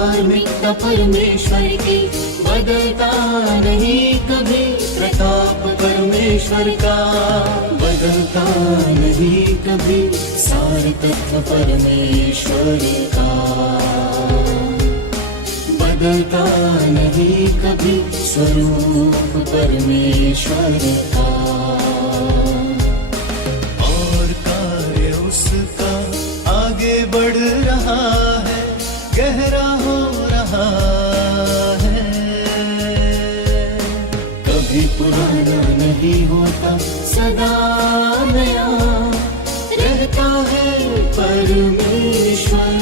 धार्मिकता परमेश्वर की, बदलता नहीं कभी प्रताप परमेश्वर का, बदलता नहीं कभी सार तत्व परमेश्वर का, बदलता नहीं कभी स्वरूप परमेश्वर का। और कार्य उसका आगे बढ़ रहा है, गहरा हो रहा है, कभी पुराना नहीं होता, सदा नया रहता है परमेश्वर।